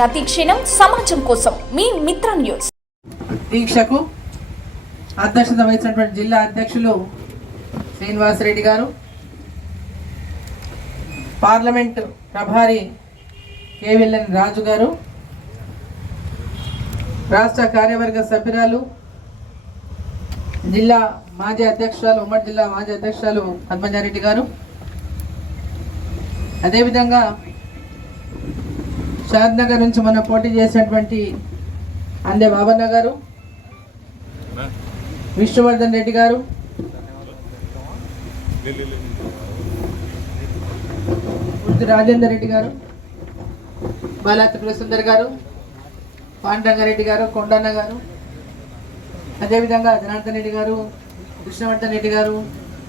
ప్రతి క్షణం సమాజం కోసం మీ మిత్ర న్యూస్. దీక్షకు అధ్యక్షత వహించినటువంటి జిల్లా అధ్యక్షులు శ్రీనివాసరెడ్డి గారు, పార్లమెంట్ ప్రభారి కేవిఎల్ఎన్ రాజు గారు, రాష్ట్ర కార్యవర్గ సభ్యురాలు జిల్లా మాజీ అధ్యక్షురాలు, ఉమ్మడి జిల్లా మాజీ అధ్యక్షురాలు పద్మజారెడ్డి గారు, అదేవిధంగా షాద్నగర్ నుంచి మన పోటీ చేసినటువంటి అందే బాబన్న గారు, విష్ణువర్ధన్ రెడ్డి గారు, రాజేందర్ రెడ్డి గారు, బాలాత్రిపుర సుందర్ గారు, పాండరంగారెడ్డి గారు, కొండన్న గారు, అదేవిధంగా జనార్దన్ రెడ్డి గారు, కృష్ణవర్ధన్ రెడ్డి గారు,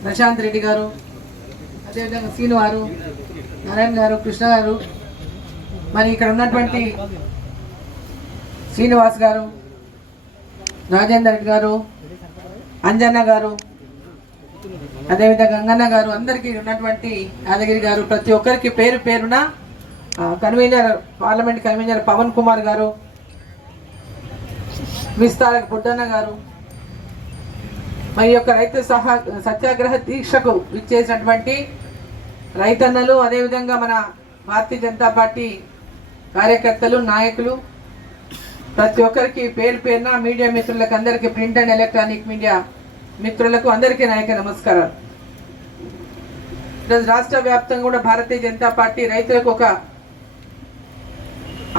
ప్రశాంత్ రెడ్డి గారు, అదేవిధంగా సీను గారు, నారాయణ గారు, కృష్ణ గారు, మరి ఇక్కడ ఉన్నటువంటి శ్రీనివాస్ గారు, రాజేందర్ రెడ్డి గారు, అంజన్న గారు, అదేవిధంగా గంగన్న గారు, అందరికీ ఉన్నటువంటి యాదగిరి గారు, ప్రతి ఒక్కరికి పేరు పేరున convener, parliament convener Pavan Kumar garu, విస్తారక బుడ్డన్న గారు, మరి యొక్క రైతు సత్యాగ్రహ దీక్షకు ఇచ్చేసినటువంటి రైతన్నలు, అదేవిధంగా మన భారతీయ జనతా పార్టీ కార్యకర్తలు, నాయకులు, ప్రతి ఒక్కరికి పేరు పేరున మీడియా మిత్రులకు అందరికీ, ప్రింట్ అండ్ ఎలక్ట్రానిక్ మీడియా మిత్రులకు అందరికీ నాయక నమస్కారాలు. ఈరోజు రాష్ట్ర వ్యాప్తంగా కూడా భారతీయ జనతా పార్టీ రైతులకు ఒక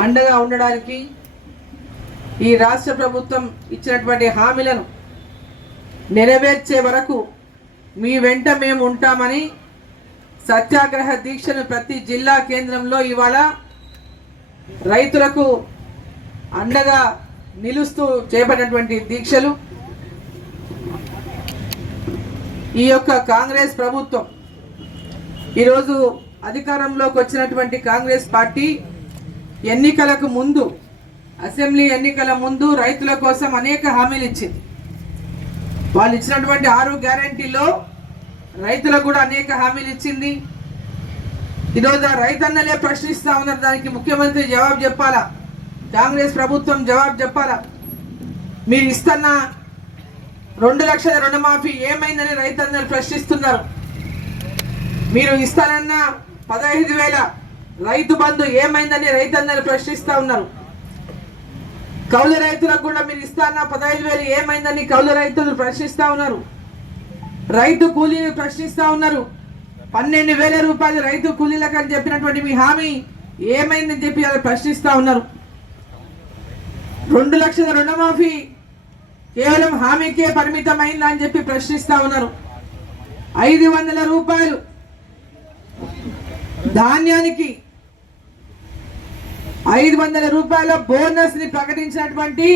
అండగా ఉండడానికి ఈ రాష్ట్ర ప్రభుత్వం ఇచ్చినటువంటి హామీలను నెరవేర్చే వరకు మీ వెంట మేము ఉంటామని సత్యాగ్రహ దీక్షను ప్రతి జిల్లా కేంద్రంలో ఇవాళ రైతులకు అండగా నిలుస్తూ చేపట్టినటువంటి దీక్షలు. ఈ యొక్క కాంగ్రెస్ ప్రభుత్వం ఈరోజు అధికారంలోకి వచ్చినటువంటి కాంగ్రెస్ పార్టీ ఎన్నికలకు ముందు, అసెంబ్లీ ఎన్నికల ముందు రైతుల కోసం అనేక హామీలు ఇచ్చింది. వాళ్ళు ఇచ్చినటువంటి 6 గ్యారెంటీలో రైతులకు కూడా అనేక హామీలు ఇచ్చింది. ఈరోజు ఆ రైతన్నలే ప్రశ్నిస్తూ ఉన్నారు. దానికి ముఖ్యమంత్రి జవాబు చెప్పాలా, కాంగ్రెస్ ప్రభుత్వం జవాబు చెప్పాలా. మీరు ఇస్తున్న 2 లక్షల రుణమాఫీ ఏమైందని రైతన్నలు ప్రశ్నిస్తున్నారు. మీరు ఇస్తానన్న 15,000 రైతు బంధు ఏమైందని రైతన్నలు ప్రశ్నిస్తూ ఉన్నారు. కౌలు రైతులకు కూడా మీరు ఇస్తాన్న 15,000 ఏమైందని కౌలు రైతులు ప్రశ్నిస్తూ ఉన్నారు. రైతు కూలీలు ప్రశ్నిస్తూ ఉన్నారు. 12,000 రూపాయలు రైతు కూలీలకు అని చెప్పినటువంటి మీ హామీ ఏమైందని చెప్పి అది ప్రశ్నిస్తూ ఉన్నారు. 2 లక్షల రుణమాఫీ కేవలం హామీకే పరిమితమైందా అని చెప్పి ప్రశ్నిస్తూ ఉన్నారు. 500 రూపాయలు ధాన్యానికి 500 రూపాయల బోనస్ ని ప్రకటించినటువంటి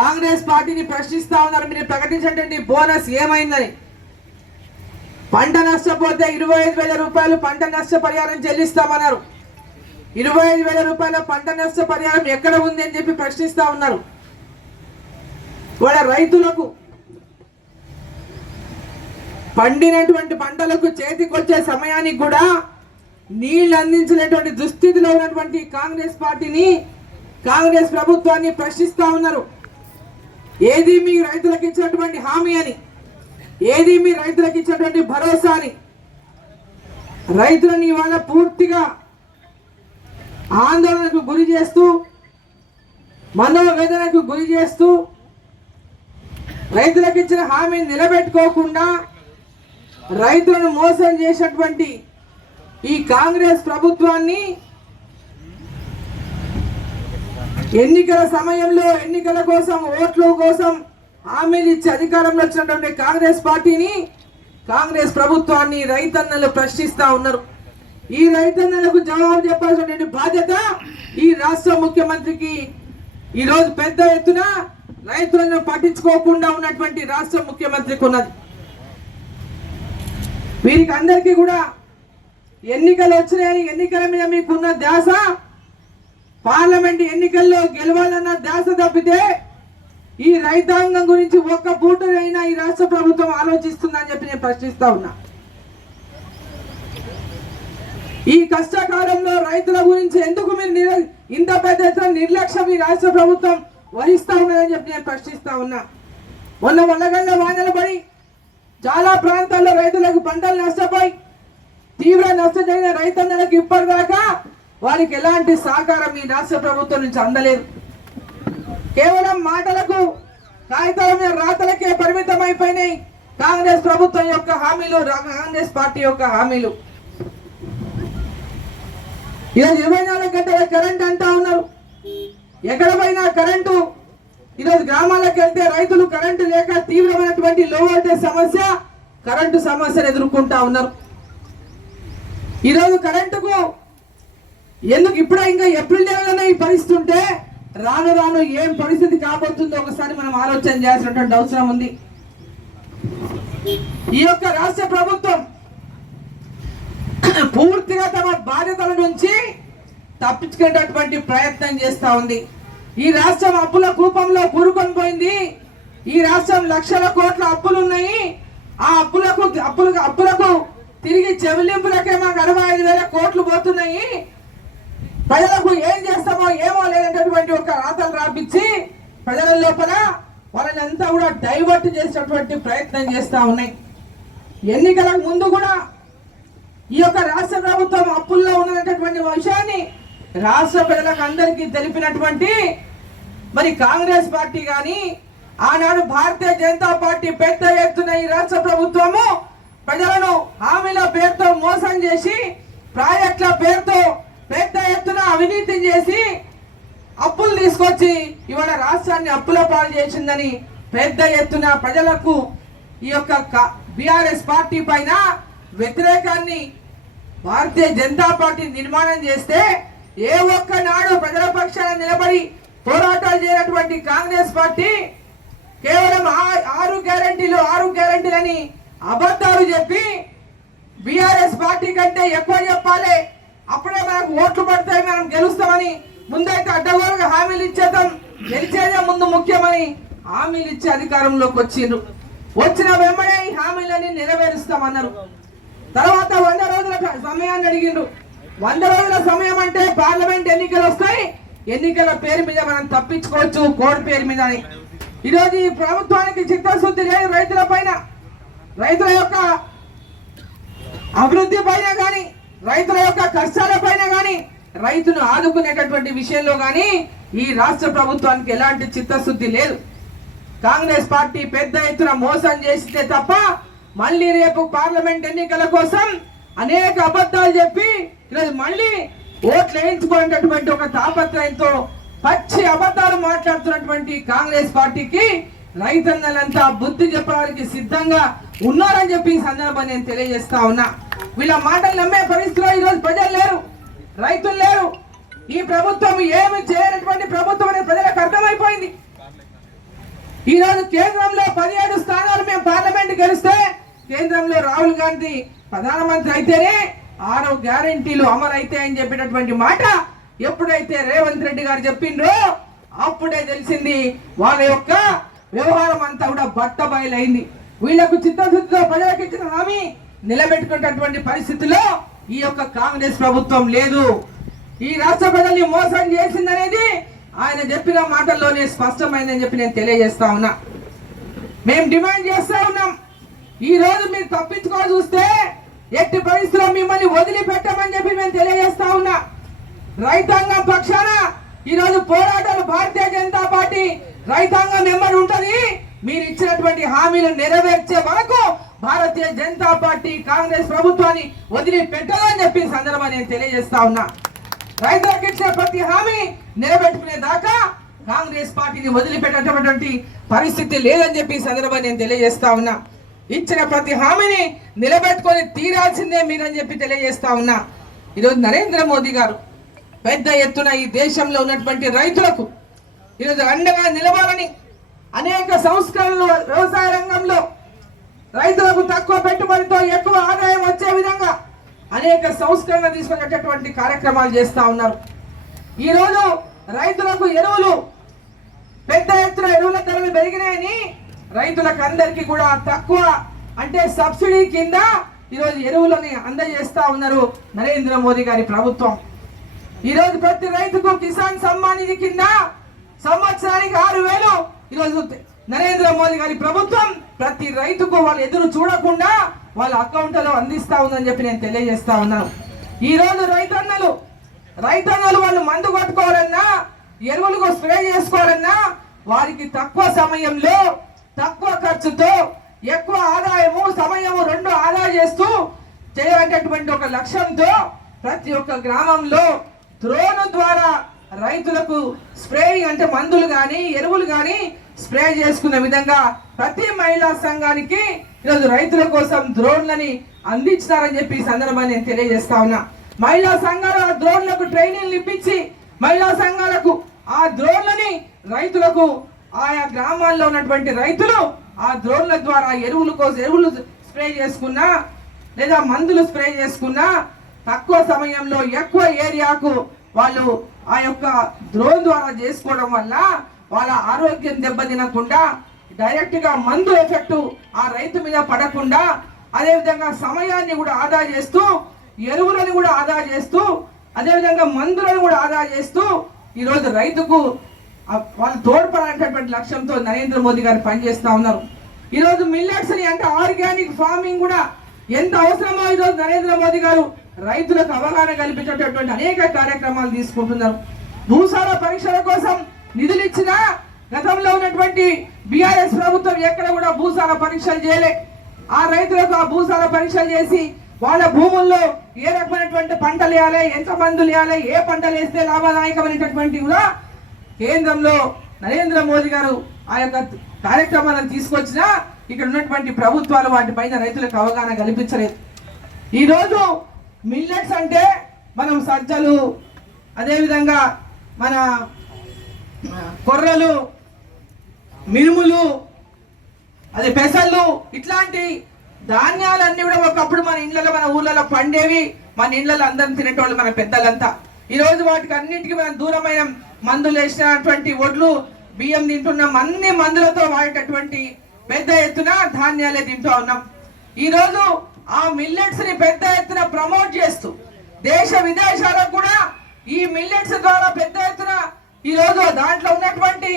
కాంగ్రెస్ పార్టీని ప్రశ్నిస్తా ఉన్నారు. మీరు ప్రకటించినటువంటి బోనస్ ఏమైందని. పంట నష్టపోతే 25,000 రూపాయలు పంట నష్టపరిహారం చెల్లిస్తామన్నారు. 25,000 రూపాయల పంట నష్టపరిహారం ఎక్కడ ఉంది అని చెప్పి ప్రశ్నిస్తా ఉన్నారు. వాళ్ళ రైతులకు పండినటువంటి పంటలకు చేతికొచ్చే సమయానికి కూడా నీళ్లు అందించలేటువంటి దుస్థితిలో ఉన్నటువంటి కాంగ్రెస్ పార్టీని, కాంగ్రెస్ ప్రభుత్వాన్ని ప్రశ్నిస్తా ఉన్నారు. ఏది మీ రైతులకు ఇచ్చినటువంటి హామీ అని, ఏది మీ రైతులకు ఇచ్చినటువంటి భరోసా అని. రైతులని ఇవాళ పూర్తిగా ఆందోళనకు గురి చేస్తూ, మనోవేదనకు గురి చేస్తూ, రైతులకు ఇచ్చిన హామీని నిలబెట్టుకోకుండా రైతులను మోసం చేసినటువంటి ఈ కాంగ్రెస్ ప్రభుత్వాన్ని ఎన్నికల సమయంలో, ఎన్నికల కోసం, ఓట్ల కోసం హామీలు ఇచ్చి అధికారంలో వచ్చినటువంటి కాంగ్రెస్ పార్టీని, కాంగ్రెస్ ప్రభుత్వాన్ని రైతన్నలు ప్రశ్నిస్తా ఉన్నారు. ఈ రైతన్నలకు జవాబు చెప్పాల్సినటువంటి బాధ్యత ఈ రాష్ట్ర ముఖ్యమంత్రికి ఈరోజు పెద్ద ఎత్తున రైతులను పట్టించుకోకుండా ఉన్నటువంటి రాష్ట్ర ముఖ్యమంత్రికి ఉన్నది. వీరికి అందరికీ కూడా ఎన్నికలు వచ్చినాయని ఎన్నికల మీద మీకున్న ధ్యాస పార్లమెంట్ ఎన్నికల్లో గెలవాలన్న ధ్యాస తప్పితే ఈ రైతాంగం గురించి ఒక్క పూటైనా ఈ రాష్ట్ర ప్రభుత్వం ఆలోచిస్తుందని చెప్పి నేను ప్రశ్నిస్తా ఉన్నా. ఈ కష్టకాలంలో రైతుల గురించి ఎందుకు మీరు ఇంత పెద్ద ఎత్తున నిర్లక్ష్యం ఈ రాష్ట్ర ప్రభుత్వం వహిస్తా ఉన్నదని చెప్పి నేను ప్రశ్నిస్తా ఉన్నా. మొన్న వల్లగండ్ల వానలు పడి చాలా ప్రాంతాల్లో రైతులకు పంటలు నష్టపోయి తీవ్ర నష్టం జరిగిన రైతన్నలకు ఇప్పటిదాకా వారికి ఎలాంటి సహకారం ఈ రాష్ట్ర ప్రభుత్వం నుంచి అందలేదు. కేవలం మాటలకు కాగితాల మీద రాతలకే పరిమితం అయిపోయినాయి కాంగ్రెస్ ప్రభుత్వం యొక్క హామీలు, కాంగ్రెస్ పార్టీ యొక్క హామీలు. ఈరోజు 24 గంటల కరెంట్ అంటా ఉన్నారు. ఎక్కడ పోయినా కరెంటు. ఈరోజు గ్రామాలకు వెళ్తే రైతులు కరెంటు లేక తీవ్రమైనటువంటి లో వోల్టేజ్ సమస్య, కరెంటు సమస్యను ఎదుర్కొంటా ఉన్నారు. ఈరోజు కరెంటుకు ఎందుకు ఇప్పుడే ఇంకా ఏప్రిల్ నెలలోనే ఈ పరిస్థితి ఉంటే రాను రాను ఏం పరిస్థితి కాబోతుందో ఒకసారి మనం ఆలోచన చేయాల్సినటువంటి అవసరం ఉంది. ఈ యొక్క రాష్ట్ర ప్రభుత్వం పూర్తిగా తమ బాధ్యతల నుంచి తప్పించుకునేటటువంటి ప్రయత్నం చేస్తా ఉంది. ఈ రాష్ట్రం అప్పుల కూపంలో కూరుకొని పోయింది. ఈ రాష్ట్రం లక్షల కోట్ల అప్పులు ఉన్నాయి. ఆ అప్పులకు తిరిగి చెల్లింపులకే మాకు 65,000 కోట్లు పోతున్నాయి. ప్రజలకు ఏం చేస్తామో ఏమో లేనటువంటి ఒక రాతలు రాపించి ప్రజల లోపల వాళ్ళని అంతా కూడా డైవర్ట్ చేసేటువంటి ప్రయత్నం చేస్తా ఉన్నాయి. ఎన్నికలకు ముందు కూడా ఈ యొక్క రాష్ట్ర ప్రభుత్వం అప్పుల్లో ఉన్నటువంటి విషయాన్ని రాష్ట్ర ప్రజలకు అందరికీ తెలిపినటువంటి మరి కాంగ్రెస్ పార్టీ కానీ ఆనాడు భారతీయ జనతా పార్టీ పెద్ద ఎత్తున ఈ రాష్ట్ర ప్రభుత్వము ప్రజలను హామీల పేరుతో మోసం చేసి ప్రాజెక్టుల పేరుతో పెద్ద ఎత్తున అవినీతి చేసి అప్పులు తీసుకొచ్చి ఇవాళ రాష్ట్రాన్ని అప్పుల పాలు చేసిందని పెద్ద ఎత్తున ప్రజలకు ఈ యొక్క బీఆర్ఎస్ పార్టీ పైన వ్యతిరేకాన్ని భారతీయ జనతా పార్టీ నిర్మాణం చేస్తే ఏ ఒక్కనాడు ప్రజల పక్షాన నిలబడి పోరాటాలు చేయనటువంటి కాంగ్రెస్ పార్టీ కేవలం 6 గ్యారెంటీలని అబద్ధాలు చెప్పి బీఆర్ఎస్ పార్టీ కంటే ఎక్కువ చెప్పాలి, అప్పుడే మనకు ఓట్లు పడతాయి, మనం గెలుస్తామని ముందైతే అడ్డగోలుగా హామీలు ఇచ్చేద్దాం, గెలిచేదే ముందు ముఖ్యమని హామీలు ఇచ్చే అధికారంలోకి వచ్చిన వెంబడే ఈ హామీలని నెరవేరుస్తామన్నారు. తర్వాత 100 రోజుల సమయాన్ని అడిగిండ్రు. 100 రోజుల సమయం అంటే పార్లమెంట్ ఎన్నికలు వస్తాయి, ఎన్నికల పేరు మీద మనం తప్పించుకోవచ్చు కోడ్ పేరు మీద అని. ఈరోజు ఈ ప్రభుత్వానికి చిత్తశుద్ధి లేదు రైతుల పైన, రైతుల యొక్క అభివృద్ధి పైన కానీ, రైతుల యొక్క కష్టాల పైన కానీ, రైతును ఆదుకునేటటువంటి విషయంలో కానీ ఈ రాష్ట్ర ప్రభుత్వానికి ఎలాంటి చిత్తశుద్ధి లేదు. కాంగ్రెస్ పార్టీ పెద్ద ఎత్తున మోసం చేస్తే తప్ప మళ్ళీ రేపు పార్లమెంట్ ఎన్నికల కోసం అనేక అబద్ధాలు చెప్పి ఈరోజు మళ్ళీ ఓట్లు వేయించుకునేటటువంటి ఒక తాపత్రయంతో పచ్చి అబద్ధాలు మాట్లాడుతున్నటువంటి కాంగ్రెస్ పార్టీకి రైతన్నలంతా బుద్ధి చెప్పడానికి సిద్ధంగా ఉన్నారని చెప్పి ఈ సందర్భాన్ని నేను తెలియజేస్తా ఉన్నా. వీళ్ళ మాటలు నమ్మే పరిస్థితిలో ఈరోజు ప్రజలు లేరు, రైతులు లేరు. ఈ ప్రభుత్వం ఏమి చేయనటువంటి ప్రభుత్వం అనేది ప్రజలకు అర్థమైపోయింది. ఈ రోజు కేంద్రంలో 17 స్థానాలు మేము పార్లమెంట్ గెలిస్తే కేంద్రంలో రాహుల్ గాంధీ ప్రధానమంత్రి అయితేనే 6 గ్యారెంటీలు అమలు అవుతాయని చెప్పినటువంటి మాట ఎప్పుడైతే రేవంత్ రెడ్డి గారు చెప్పిండ్రో అప్పుడే తెలిసింది వాళ్ళ యొక్క వ్యవహారం అంతా కూడా బట్టబయలైంది. వీళ్లకు చిత్తశుద్ధితో ప్రజలకు ఇచ్చిన హామీ నిలబెట్టుకున్నటువంటి పరిస్థితిలో ఈ యొక్క కాంగ్రెస్ ప్రభుత్వం లేదు. ఈ రాష్ట్ర ప్రజల్ని మోసం చేసిందనేది ఆయన చెప్పిన మాటల్లోనే స్పష్టమైందని చెప్పి నేను తెలియజేస్తా ఉన్నా. మేము డిమాండ్ చేస్తా ఉన్నాం, ఈ రోజు మీరు తప్పించుకోవాలి చూస్తే ఎట్టి పరిస్థితుల్లో మిమ్మల్ని వదిలిపెట్టమని చెప్పి మేము తెలియజేస్తా ఉన్నా. రైతాంగం పక్షాన ఈరోజు పోరాటాలు భారతీయ జనతా పార్టీ రైతాంగం వెంబడి ఉంటది. మీరు ఇచ్చినటువంటి హామీలు నెరవేర్చే వరకు భారతీయ జనతా పార్టీ కాంగ్రెస్ ప్రభుత్వాన్ని వదిలిపెట్టదని చెప్పి సందర్భాన్ని నేను తెలియజేస్తా ఉన్నా. రైతులకు ఇచ్చిన ప్రతి హామీ నిలబెట్టుకునే దాకా కాంగ్రెస్ పార్టీని వదిలిపెట్టేటటువంటి పరిస్థితి లేదని చెప్పి సందర్భాన్ని నేను తెలియజేస్తా ఉన్నా. ఇచ్చిన ప్రతి హామీని నిలబెట్టుకొని తీరాల్సిందే మీరని చెప్పి తెలియజేస్తా ఉన్నా. ఈరోజు నరేంద్ర మోదీ గారు పెద్ద ఎత్తున ఈ దేశంలో ఉన్నటువంటి రైతులకు ఈరోజు అండగా నిలవాలని అనేక సంస్కరణలు వ్యవసాయ రంగంలో రైతులకు తక్కువ పెట్టుబడితో ఎక్కువ ఆదాయం వచ్చే విధంగా అనేక సంస్కరణలు తీసుకునేటటువంటి కార్యక్రమాలు చేస్తా ఉన్నారు. ఈరోజు రైతులకు ఎరువులు పెద్ద ఎత్తున ఎరువుల ధరలు పెరిగినాయని రైతులకు అందరికీ కూడా తక్కువ అంటే సబ్సిడీ కింద ఈరోజు ఎరువులని అందజేస్తా ఉన్నారు నరేంద్ర మోదీ గారి ప్రభుత్వం. ఈరోజు ప్రతి రైతుకు కిసాన్ సమ్మాన్ నిధి కింద సంవత్సరానికి 6,000 ఈరోజు నరేంద్ర మోదీ గారి ప్రభుత్వం ప్రతి రైతుకు వాళ్ళు ఎదురు చూడకుండా వాళ్ళ అకౌంట్లో అందిస్తా ఉందని చెప్పి నేను తెలియజేస్తా ఉన్నాను. ఈ రోజు రైతన్నలు వాళ్ళు మందు కొట్టుకోవాలన్నా, ఎరువులకు స్ప్రే చేసుకోవాలన్నా వారికి తక్కువ సమయంలో తక్కువ ఖర్చుతో ఎక్కువ ఆదాయము సమయము రెండు ఆదా చేస్తూ చేయాలనేటువంటి ఒక లక్ష్యంతో ప్రతి ఒక్క గ్రామంలో డ్రోన్ ద్వారా రైతులకు స్ప్రేయింగ్ అంటే మందులు కానీ ఎరువులు కానీ స్ప్రే చేసుకునే విధంగా ప్రతి మహిళా సంఘానికి ఈరోజు రైతుల కోసం డ్రోన్లని అందించారని చెప్పి ఈ సందర్భాన్ని నేను తెలియజేస్తా ఉన్నా. మహిళా సంఘాలు ఆ డ్రోన్లకు ట్రైనింగ్ ఇప్పించి మహిళా సంఘాలకు ఆ డ్రోన్లని రైతులకు ఆయా గ్రామాల్లో ఉన్నటువంటి రైతులు ఆ డ్రోన్ల ద్వారా ఎరువులు స్ప్రే చేసుకున్నా లేదా మందులు స్ప్రే చేసుకున్నా తక్కువ సమయంలో ఎక్కువ ఏరియాకు వాళ్ళు ఆ యొక్క డ్రోన్ ద్వారా చేసుకోవడం వల్ల వాళ్ళ ఆరోగ్యం దెబ్బతినకుండా డైరెక్ట్ గా మందు ఎఫెక్ట్ ఆ రైతు మీద పడకుండా అదేవిధంగా సమయాన్ని కూడా ఆదా చేస్తూ ఎరువులను కూడా ఆదా చేస్తూ అదేవిధంగా మందులను కూడా ఆదా చేస్తూ ఈరోజు రైతుకు వాళ్ళు తోడ్పడాలనేటువంటి లక్ష్యంతో నరేంద్ర మోదీ గారు పనిచేస్తా ఉన్నారు. ఈరోజు మిల్లెట్స్ ని అంటే ఆర్గానిక్ ఫార్మింగ్ కూడా ఎంత అవసరమో ఈరోజు నరేంద్ర మోదీ గారు రైతులకు అవగాహన కల్పించేటటువంటి అనేక కార్యక్రమాలు తీసుకుంటున్నారు. భూసార పరీక్షల కోసం నిధులు ఇచ్చిన గతంలో ఉన్నటువంటి బీఆర్ఎస్ ప్రభుత్వం ఎక్కడ కూడా భూసార పరీక్షలు చేయలే. ఆ రైతులకు ఆ భూసార పరీక్షలు చేసి వాళ్ళ భూముల్లో ఏ రకమైనటువంటి పంటలు వేయాలి, ఎంత మందులు వేయాలి, ఏ పంటలు వేస్తే లాభదాయకమైనటువంటి కూడా కేంద్రంలో నరేంద్ర మోదీ గారు ఆ యొక్క కార్యక్రమాలను తీసుకొచ్చినా ఇక్కడ ఉన్నటువంటి ప్రభుత్వాలు వాటిపైన రైతులకు అవగాహన కల్పించలేదు. ఈరోజు మిల్లెట్స్ అంటే మనం సజ్జలు అదేవిధంగా మన కొర్రలు మినుములు అదే పెసళ్ళు ఇట్లాంటి ధాన్యాలన్నీ కూడా ఒకప్పుడు మన ఇళ్లలో మన ఊర్లలో పండేవి, మన ఇళ్లలో అందరం తినేటోళ్ళు మన పెద్దలంతా. ఈ రోజు వాటికి అన్నిటికీ మనం దూరమైన మందులు వేసినటువంటి ఒడ్లు బియ్యం తింటున్నాం, అన్ని మందులతో వాడేటటువంటి పెద్ద ఎత్తున ధాన్యాలే తింటూ ఉన్నాం. ఈ రోజు ఆ మిల్లెట్స్ ని పెద్ద ఎత్తున ప్రమోట్ చేస్తూ దేశ విదేశాలకు కూడా ఈ మిల్లెట్స్ ద్వారా పెద్ద ఎత్తున ఈ రోజు దాంట్లో ఉన్నటువంటి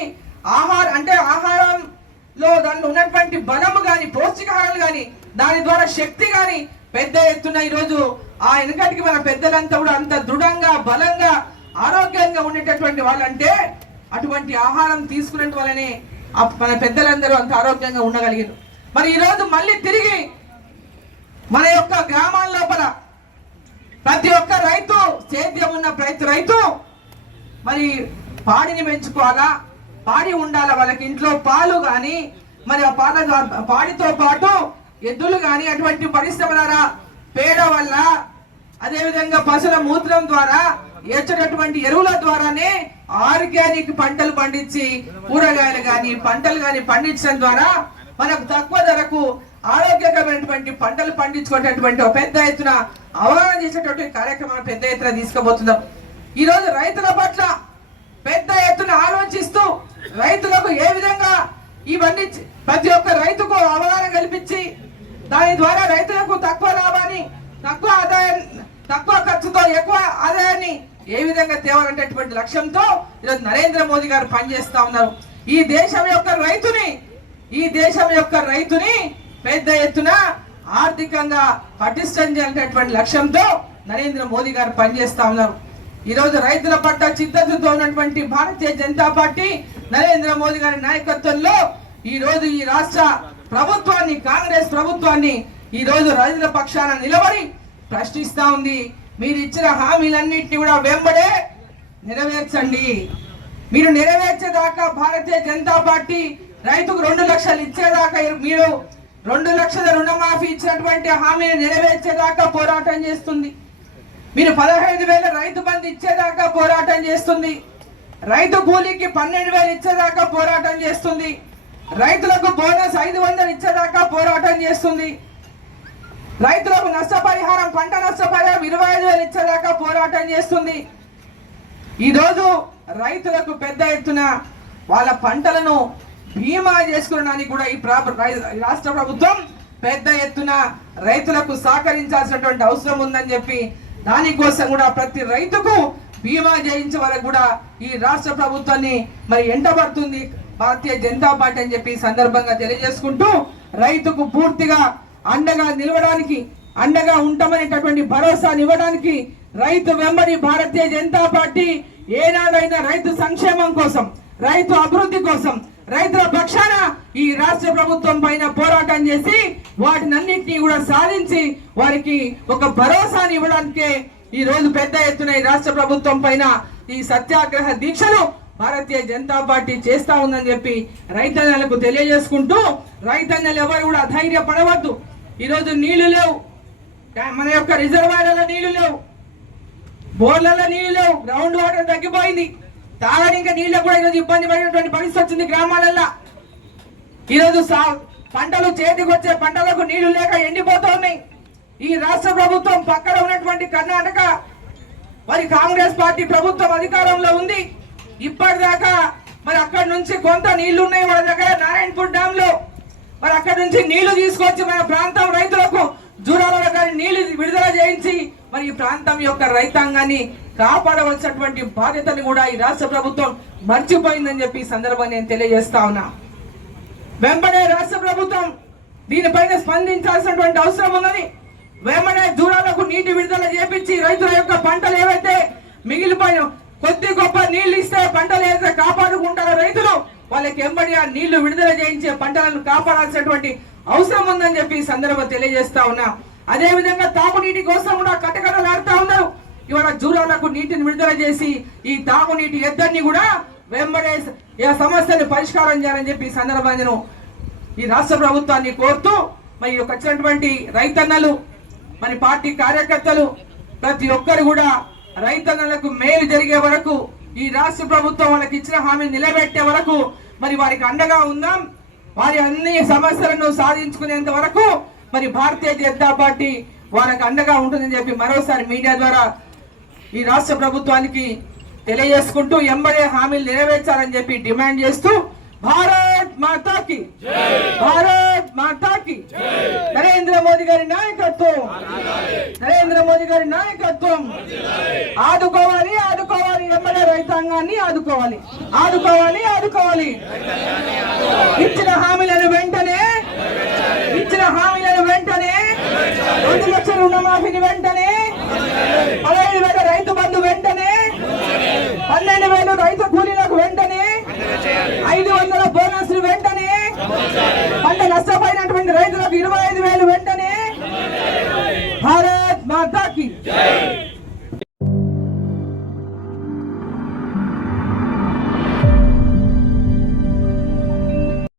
ఆహారంలో దాంట్లో ఉన్నటువంటి బలము గాని పౌష్టికాహారాలు గాని దాని ద్వారా శక్తి గాని పెద్ద ఎత్తున ఈ రోజు ఆ వెనకటికి మన పెద్దలంతా కూడా అంత దృఢంగా బలంగా ఆరోగ్యంగా ఉండేటటువంటి వాళ్ళంటే అటువంటి ఆహారం తీసుకునే వాళ్ళనే మన పెద్దలందరూ అంత ఆరోగ్యంగా ఉండగలిగారు. మరి ఈ రోజు మళ్ళీ తిరిగి మన యొక్క గ్రామాల లోపల ప్రతి ఒక్క రైతు సేద్యం ఉన్న ప్రతి రైతు మరి పాడిని పెంచుకోవాలా, పాడి ఉండాలా, వాళ్ళకి ఇంట్లో పాలు కానీ మరి ఆ పాడితో పాటు ఎద్దులు కానీ అటువంటి పరిశ్రమ ద్వారా పేడ వల్ల అదేవిధంగా పశువుల మూత్రం ద్వారా ఏర్చేటటువంటి ఎరువుల ద్వారానే ఆర్గానిక్ పంటలు పండించి కూరగాయలు కానీ పంటలు కానీ పండించడం ద్వారా మనకు తక్కువ ధరకు ఆరోగ్యకరమైనటువంటి పంటలు పండించుకునేటటువంటి ఒక పెద్ద ఎత్తున అవగాహన చేసేటువంటి కార్యక్రమం పెద్ద ఎత్తున తీసుకుపోతున్నాం. ఈ రోజు రైతుల పట్ల పెద్ద ఎత్తున ఆలోచిస్తూ రైతులకు ఏ విధంగా ఇవన్నీ ప్రతి ఒక్క రైతుకు అవగాహన కల్పించి దాని ద్వారా రైతులకు తక్కువ లాభాన్ని తక్కువ ఆదాయాన్ని తక్కువ ఖర్చుతో ఎక్కువ ఆదాయాన్ని ఏ విధంగా తేవాలనేటువంటి లక్ష్యంతో ఈరోజు నరేంద్ర మోదీ గారు పనిచేస్తా ఉన్నారు. ఈ దేశం యొక్క రైతుని పెద్ద ఎత్తున ఆర్థికంగా పటిష్టం చేయాలనేటువంటి లక్ష్యంతో నరేంద్ర మోదీ గారు పనిచేస్తా ఉన్నారు. ఈ రోజు రైతుల పట్ల చిత్తశుద్ధితో ఉన్నటువంటి భారతీయ జనతా పార్టీ నరేంద్ర మోదీ గారి నాయకత్వంలో ఈ రోజు ఈ రాష్ట్ర ప్రభుత్వాన్ని కాంగ్రెస్ ప్రభుత్వాన్ని ఈ రోజు రైతుల పక్షాన నిలబడి ప్రశ్నిస్తా ఉంది. మీరు ఇచ్చిన హామీలన్నింటినీ కూడా వెంబడే నెరవేర్చండి. మీరు నెరవేర్చేదాకా భారతీయ జనతా పార్టీ రైతుకు 2 లక్షలు ఇచ్చేదాకా మీరు 2 లక్షల రుణమాఫీ ఇచ్చినటువంటి హామీని నెరవేర్చేదాకా పోరాటం చేస్తుంది. మీరు 15,000 రైతు బంధు ఇచ్చేదాకా పోరాటం చేస్తుంది. రైతు కూలీకి 12,000 ఇచ్చేదాకా పోరాటం చేస్తుంది. రైతులకు బోనస్ 500 ఇచ్చేదాకా పోరాటం చేస్తుంది. రైతులకు నష్టపరిహారం పంట నష్టపరిహారం 25,000 ఇచ్చేదాకా పోరాటం చేస్తుంది. ఈరోజు రైతులకు పెద్ద ఎత్తున వాళ్ళ పంటలను బీమా చేసుకోవడానికి కూడా ఈ రాష్ట్ర ప్రభుత్వం పెద్ద ఎత్తున రైతులకు సహకరించాల్సినటువంటి అవసరం ఉందని చెప్పి దానికోసం కూడా ప్రతి రైతుకు బీమా చేయించే వరకు కూడా ఈ రాష్ట్ర ప్రభుత్వాన్ని మరి ఎంటబడుతుంది భారతీయ జనతా పార్టీ అని చెప్పి సందర్భంగా తెలియజేసుకుంటూ రైతుకు పూర్తిగా అండగా నిలవడానికి అండగా ఉంటామనేటటువంటి భరోసాని ఇవ్వడానికి రైతు వెంబడి భారతీయ జనతా పార్టీ ఏనాడైనా రైతు సంక్షేమం కోసం రైతు అభివృద్ధి కోసం రైతుల పక్షాన ఈ రాష్ట్ర ప్రభుత్వం పైన పోరాటం చేసి వాటినన్నింటినీ కూడా సాధించి వారికి ఒక భరోసాని ఇవ్వడానికే ఈ రోజు పెద్ద ఎత్తున ఈ రాష్ట్ర ప్రభుత్వం పైన ఈ సత్యాగ్రహ దీక్షలు భారతీయ జనతా పార్టీ చేస్తా ఉందని చెప్పి రైతన్నలకు తెలియజేసుకుంటూ రైతన్నలు ఎవరు కూడా అధైర్యపడవద్దు. ఈరోజు నీళ్లు లేవు, మన యొక్క రిజర్వాయర్ల నీళ్లు లేవు, బోర్లలో నీళ్లు లేవు, గ్రౌండ్ వాటర్ తగ్గిపోయింది, తాగడానికి నీళ్ళు కూడా ఈరోజు ఇబ్బంది పడినటువంటి పరిస్థితి వచ్చింది గ్రామాలల్లో. ఈరోజు పంటలు చేతికి వచ్చే పంటలకు నీళ్లు లేక ఎండిపోతూ ఉన్నాయి. ఈ రాష్ట్ర ప్రభుత్వం పక్కన ఉన్నటువంటి కర్ణాటక మరి కాంగ్రెస్ పార్టీ ప్రభుత్వం అధికారంలో ఉంది. ఇప్పటిదాకా మరి అక్కడి నుంచి కొంత నీళ్లు ఉన్నాయి వాళ్ళ దగ్గర నారాయణపూర్ డ్యామ్ లో. మరి అక్కడి నుంచి నీళ్లు తీసుకొచ్చి మన ప్రాంతం రైతులకు జూరాలలో కానీ నీళ్లు విడుదల చేయించి మరి ఈ ప్రాంతం యొక్క రైతాంగాన్ని కాపాడవలసినటువంటి బాధ్యతను కూడా ఈ రాష్ట్ర ప్రభుత్వం మర్చిపోయిందని చెప్పి ఈ సందర్భంగా నేను తెలియజేస్తా ఉన్నా. వెంబడే రాష్ట్ర ప్రభుత్వం దీనిపైన స్పందించాల్సినటువంటి అవసరం ఉన్నది. వెంబడే జూరాలకు నీటి విడుదల చేపించి రైతుల యొక్క పంటలు ఏవైతే మిగిలిపోయిన కొద్ది గొప్ప నీళ్లు ఇస్తే పంటలు ఏదైతే కాపాడుకుంటారో రైతులు వాళ్ళకి వెంబడి ఆ నీళ్లు విడుదల చేయించే పంటలను కాపాడాల్సినటువంటి అవసరం ఉందని చెప్పి ఈ సందర్భంగా తెలియజేస్తా ఉన్నా. అదే విధంగా తాగునీటి కోసం కూడా కటకటలాడుతా ఉన్నారు. ఇవాళ జూరాలకు నీటిని విడుదల చేసి ఈ తాగునీటి ఎద్దరిని కూడా వెంబడే ఈ సమస్యని పరిష్కారం చేయాలని చెప్పి ఈ సందర్భంగా నేను ఈ రాష్ట్ర ప్రభుత్వాన్ని కోరుతూ మరి వచ్చినటువంటి రైతన్నలు మరి పార్టీ కార్యకర్తలు ప్రతి ఒక్కరు కూడా రైతన్నలకు మేలు జరిగే వరకు ఈ రాష్ట్ర ప్రభుత్వం వాళ్ళకి ఇచ్చిన హామీని నిలబెట్టే వరకు మరి వారికి అండగా ఉందాం. వారి అన్ని సమస్యలను సాధించుకునేంత వరకు మరి భారతీయ జనతా పార్టీ వాళ్ళకి అండగా ఉంటుందని చెప్పి మరోసారి మీడియా ద్వారా ఈ రాష్ట్ర ప్రభుత్వానికి తెలియజేసుకుంటూ ఎంబడే హామీలు నెరవేర్చాలని చెప్పి డిమాండ్ చేస్తూ భారత్ మాతాకి భారత్ మాతాకి నరేంద్ర మోదీ గారి నాయకత్వం నరేంద్ర మోదీ గారి నాయకత్వం ఆదుకోవాలి ఆదుకోవాలి ఎంబడే రైతాంగాన్ని ఆదుకోవాలి ఆదుకోవాలి ఆదుకోవాలి ఇచ్చిన హామీలను వెంటనే 2 లక్షల రుణమాఫీని వెంటనే 15,000 రైతు బంధు వెంటనే 12,000 రైతు కూలీలకు వెంటనే 500 బోనస్ వెంటనే పంట నష్టపోయినటువంటి రైతులకు 25